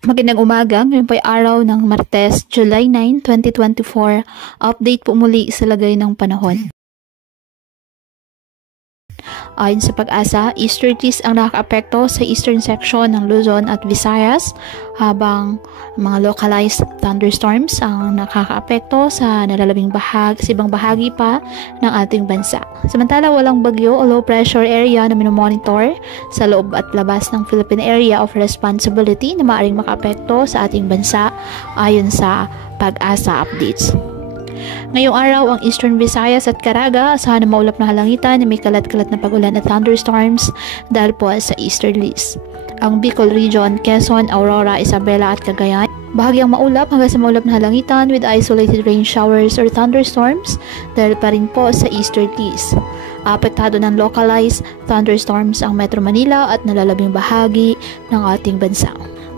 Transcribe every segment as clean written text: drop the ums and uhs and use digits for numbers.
Magandang umaga, ngayon po ay araw ng Martes, July 9, 2024. Update po muli sa lagay ng panahon. Ayon sa Pag-asa, easterlies ang nakakaapekto sa eastern section ng Luzon at Visayas, habang mga localized thunderstorms ang nakakaapekto sa nalalabing bahagi, sa ibang bahagi pa ng ating bansa. Samantala, walang bagyo o low pressure area na minomonitor sa loob at labas ng Philippine Area of Responsibility na maaaring makaapekto sa ating bansa ayon sa Pag-asa updates. Ngayong araw, ang Eastern Visayas at Caraga asahan na maulap na halangitan na may kalat-kalat na pag-ulan at thunderstorms dahil po sa easterlies. Ang Bicol Region, Quezon, Aurora, Isabela at Cagayan, bahagyang maulap hanggang sa maulap na halangitan with isolated rain showers or thunderstorms dahil pa rin po sa easterlies. Apektado ng localized thunderstorms ang Metro Manila at nalalabing bahagi ng ating bansa.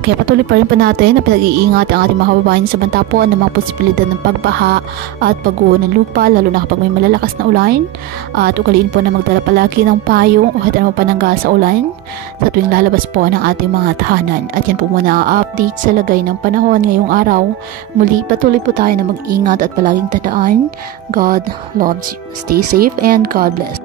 Kaya patuloy pa rin po natin na pinag-iingat ang ating mga kababayan sa banta po ng mga posibilidad ng pagbaha at pagguho ng lupa, lalo na kapag may malalakas na ulan. At ugaliin po na magdala palagi ng payong o kahit anong panangga sa ulan sa tuwing lalabas po ng ating mga tahanan. At yan po muna ang update sa lagay ng panahon ngayong araw. Muli patuloy po tayo na mag-ingat at palaging tandaan, God loves you. Stay safe and God bless.